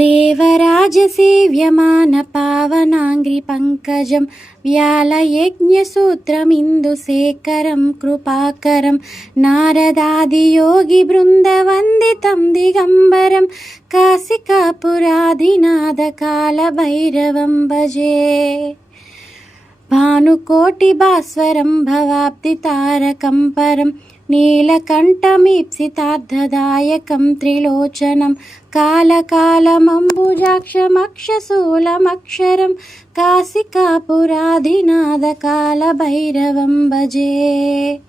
देवराजसेव्यमानपावनाङ्घ्रिपङ्कजं व्यालयज्ञसूत्रमिन्दुशेखरं कृपाकरं नारदादियोगिवृन्दवन्दितं दिगम्बरं काशिकापुरादिनादकालभैरवं भजे भानुकोटिभास्वरं నీలకంఠమీప్సితార్థదాయకం త్రిలోచనం కాలకాలమంబుజాక్షమక్షశూలమక్షరం కాశికాపురాధినాథకాలభైరవం భజే.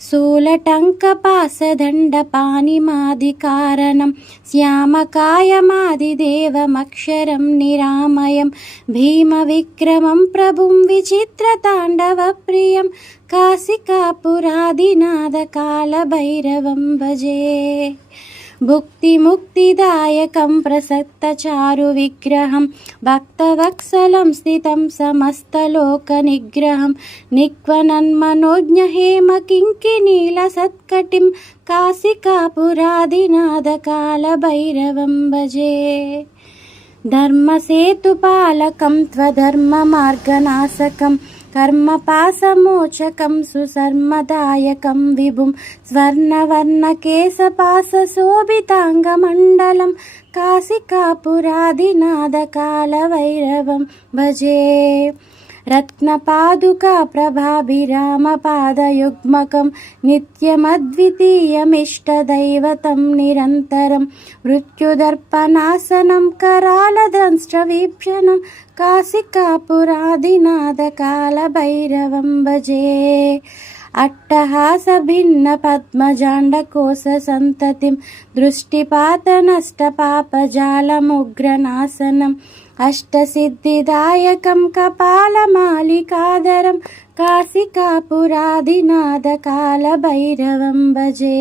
శూలటంక పాసదండ పానిమాది కారణం శ్యామకాయమాది దేవమక్షరం నిరామయం భీమ విక్రమం ప్రభుం విచిత్ర తాండవ ప్రియం కాశికాపురాదినాద కాళభైరవం భజే भुक्तिमुक्तिदायकं प्रसक्तचारुविग्रहं भक्तवत्सलं स्थितं समस्तलोकनिग्रहं निक्वनन्मनोज्ञहेमकिङ्किनीलसत्कटिं काशिकापुरादिनादकालभैरवं भजे धर्मसेतुपालकं त्वधर्ममार्गनाशकं కర్మపాసమోచకం సుసర్మదాయకం విభుం స్వర్ణవర్ణకేశపాసశోభితాంగమండలం కాశికాపురాదినాదకాలవైరవం భజే. भजे रत्नपादुकाप्रभाभिरामपादयुग्मकं नित्यमद्वितीयमिष्टदैवतं निरन्तरं मृत्युदर्पणासनं करालद्रंष्ट्रवीक्षणं काशिकापुरादिनादकालभैरवं भजे అట్టహాస భిన్న పద్మజాండకోశ సంతతిం దృష్టిపాత నష్ట పాపజాలముగ్రనాశనం అష్టసిద్ధిదాయకం కపాలమాలికాదరం కాశికాపురాదినాథ కాళభైరవం భజే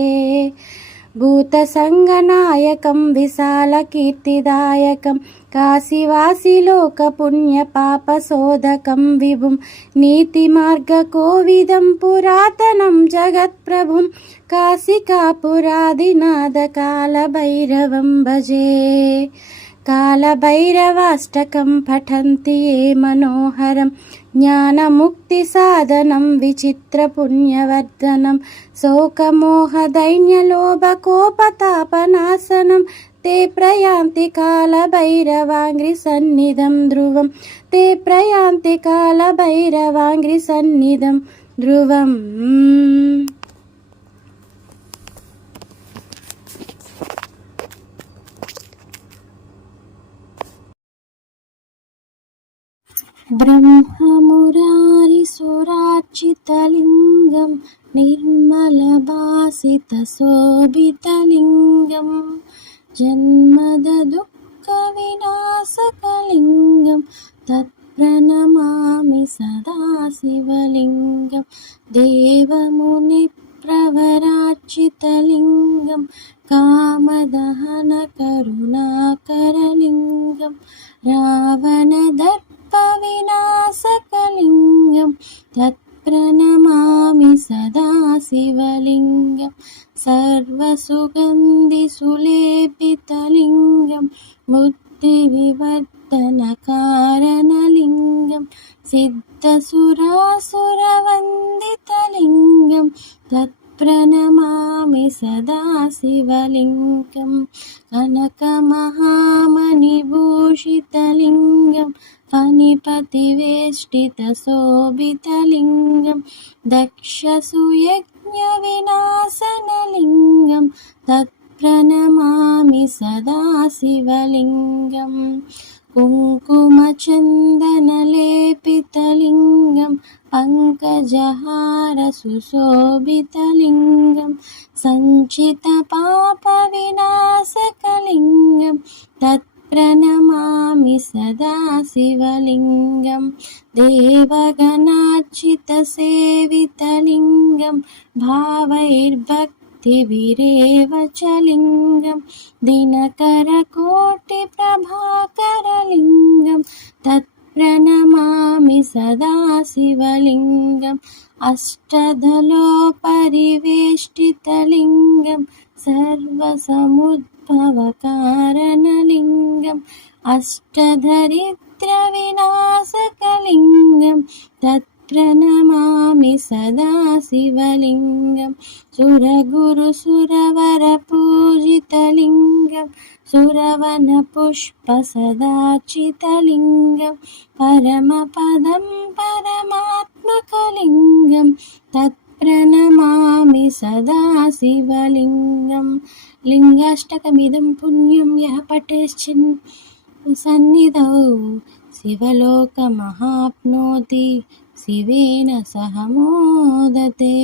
भूतसङ्गनायकं विशालकीर्तिदायकं काशीवासिलोकपुण्यपापशोधकं विभुं नीतिमार्गकोविदं पुरातनं जगत्प्रभुं काशिकापुरादिनादकालभैरवं भजे कालभैरवाष्टकं पठन्ति ये मनोहरं ज्ञानमुक्तिसाधनं विचित्रपुण्यवर्धनं शोकमोहदैन्यलोभकोपतापनाशनं ते प्रयान्ति कालभैरवाङ्घ्रिसन्निधं ध्रुवं ते प्रयान्ति कालभैरवाङ्घ्रिसन्निधं ध्रुवम् ब्रह्ममुरारिसुरार्चितलिङ्गं निर्मलभासितशोभितलिङ्गं जन्मदुःखविनाशकलिङ्गं तत्प्रणमामि सदा शिवलिङ्गं देवमुनिप्रवरार्चितलिङ्गं कामदहनकरुणाकरलिङ्गं रावणदर्प विनाशकलिङ्गं तत्प्रणमामि सदा शिवलिङ्गं सर्वसुगन्धिसुलेपितलिङ्गं बुद्धिविवर्धनकारणलिङ्गं सिद्धसुरासुरवन्दितलिङ्गं तत्प्रणमामि सदा शिवलिङ्गं कनकमहामणिभूषितलिङ्गं फणिपतिवेष्टितशोभितलिङ्गं दक्षसुयज्ञविनाशनलिङ्गं तत्प्रणमामि सदा शिवलिङ्गं कुङ्कुमचन्दनलेपितलिङ्गं पङ्कजहारसुशोभितलिङ्गं सञ्चितपापविनाशकलिङ्गं तत् प्रणमामि सदा शिवलिङ्गं देवगणार्चितसेवितलिङ्गं भावैर्भक्तिभिरेव च लिङ्गं दिनकरकोटिप्रभाकरलिङ्गं तत्प्रणमामि सदा शिवलिङ्गम् अष्टदलोपरिवेष्टितलिङ्गं सर्वसमुद्भवकारणलिङ्गम् अष्टधरिद्रविनाशकलिङ्गं तत्प्रणमामि सदा शिवलिङ्गं सुरगुरुसुरवरपूजितलिङ्गं सुरवनपुष्पसदाचितलिङ्गं परमपदं परमात्मकलिङ्गं तत्प्रणमामि सदा शिवलिङ्गं लिङ्गाष्टकमिदं पुण्यं यः पठेश्चिन् सन्निधौ शिवलोकमहाप्नोति शिवेन सह मोदते